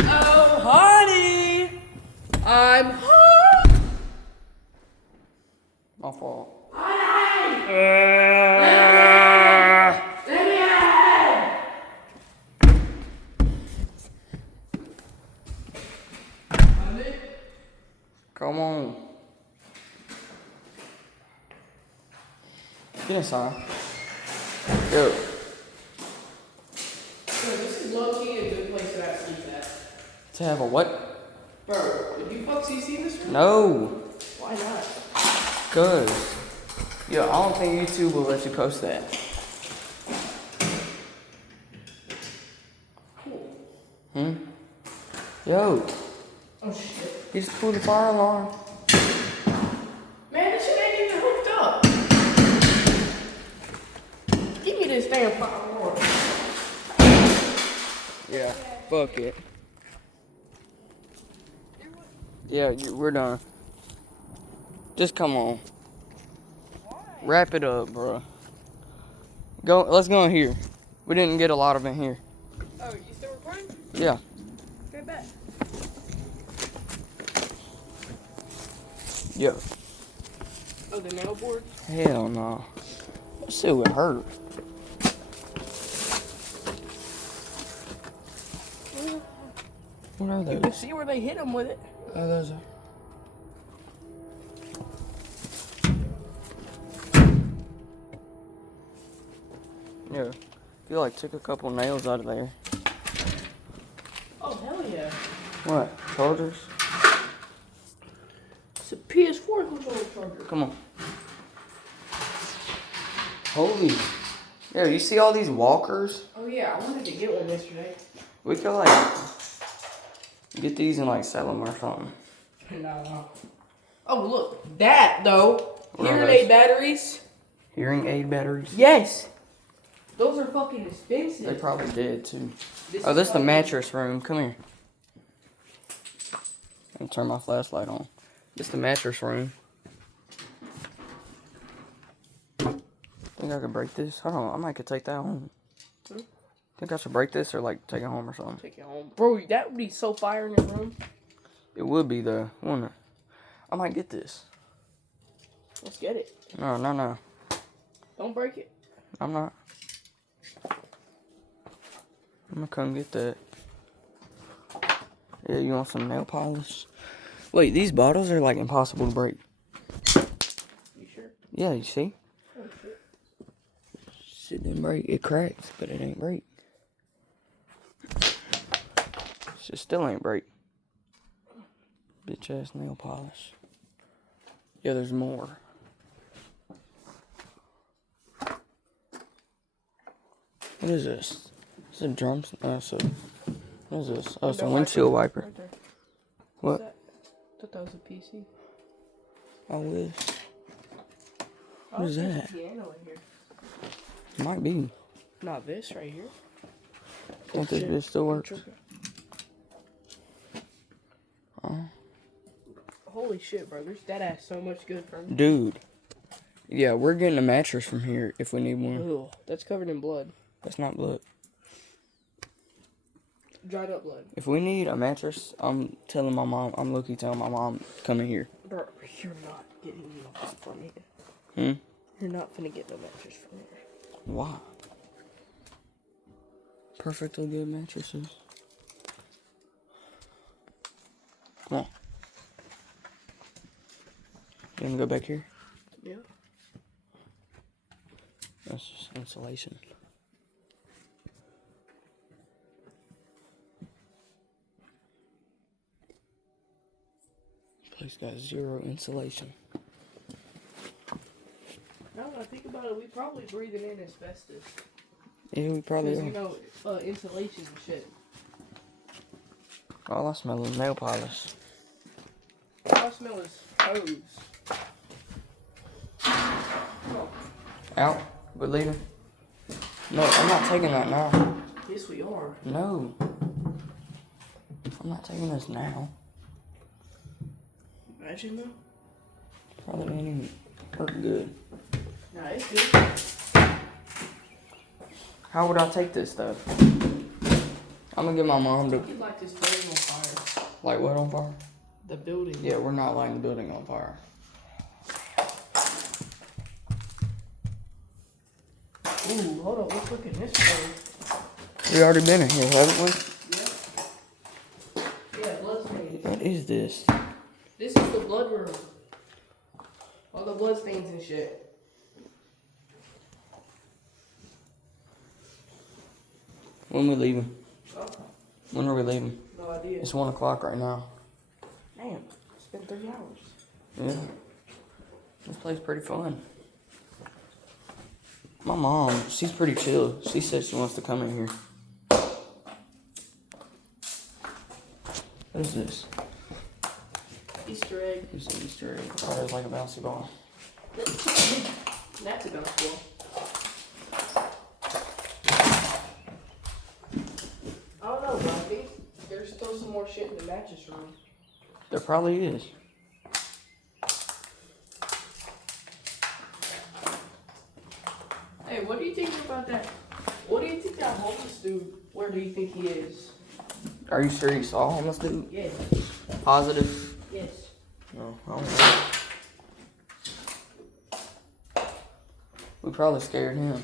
Oh, honey! I'm home! My fault. Come on. Get inside. Go. Bro, this is low-key a good place to have sleep at. To have a what? Bro, did you fuck CC this room? No. Why not? Cause. Yo, I don't think YouTube will let you post that. Cool. Yo. Oh, shit. He just pulled the fire alarm. Man, this shit ain't even hooked up. Give me this damn fire alarm. Yeah. Fuck it. Yeah, we're done. Just come on. Wrap it up, bro. Go. Let's go in here. We didn't get a lot of it here. Oh, you still recording? Yeah. Okay, bet. Yo. Oh, the nail board? Hell no. That shit would hurt. What are You can those? see where they hit him with it. Oh, those are. Yeah. If you like took a couple nails out of there. Oh, hell yeah. What? Chargers? It's a PS4 controller charger. Come on. Holy. Yeah, you see all these walkers? Oh, yeah, I wanted to get one yesterday. We could like get these and like sell them or something. No. Oh, look. That, though. What are Hearing those? aid batteries. Hearing aid batteries? Yes. Those are fucking They expensive. probably did too. This Oh, is this is the fucking- mattress room. Come here. Let me turn my flashlight on. This is the mattress room. Think I could break this? Hold on, I might could take that home. Hmm? Think I should break this or like take it home or something? Take it home. Bro, that would be so fire in your room. It would be though, wouldn't it? I might get this. Let's get it. No. Don't break it. I'm not. I'm gonna come get that. Yeah, you want some nail polish? Wait, these bottles are like impossible to break. You sure? Yeah, you see? Oh, shit. Shit didn't break. It cracked, but it ain't break. Shit still ain't break. Bitch ass nail polish. Yeah, there's more. What is this? Is it drums? What is this? Oh, it's a windshield wiper. Right there. What? That? I thought that was a PC. I wish. Oh, What is there's a that? piano in here. Might be. Not this right here. Think this Shit. bitch still works? Holy shit, bro. There's that ass so much good from. Dude. Yeah, we're getting a mattress from here if we need one. Ugh, that's covered in blood. That's not blood. Dried up blood. If we need a mattress, I'm telling my mom, I'm low-key telling my mom, come in here. Bro, you're not getting nothing from here. Hmm? You're not finna get no mattress from here. Why? Perfectly good mattresses. Come on. You wanna go back here? Yeah. That's just insulation. Place got zero insulation. Now that I think about it, we probably breathing in asbestos. Yeah, we probably Because, you are. know, insulation and shit. All I smell is nail polish. All I smell is hose. Out? We're leaving? No, I'm not taking that now. Yes, we are. No. I'm not taking this now. Imagine though. Probably ain't even work good. Nah, it's good. How would I take this stuff? I'm gonna get my mom to You'd like this building on fire. light what on fire? The building. Yeah, we're not lighting the building on fire. Ooh, hold on. Let's look at this one. We already been in here, haven't we? Yeah, bloodstains. What is this? This is the blood room. All the bloodstains and shit. When we leaving? Oh, When are we leaving? no idea. It's 1 o'clock right now. Damn, it's been 3 hours. Yeah. This place is pretty fun. My mom, she's pretty chill. She said she wants to come in here. What is this? Easter egg. It's an Easter egg. Oh, it's like a bouncy ball. That's a gospel. I don't know, but I think there's still some more shit in the mattress room. There probably is. Hey, what do you think about that? What do you think that homeless dude, where do you think he is? Are you sure you saw a homeless dude? Yes. Positive? Yes. No, I don't know. We probably scared him.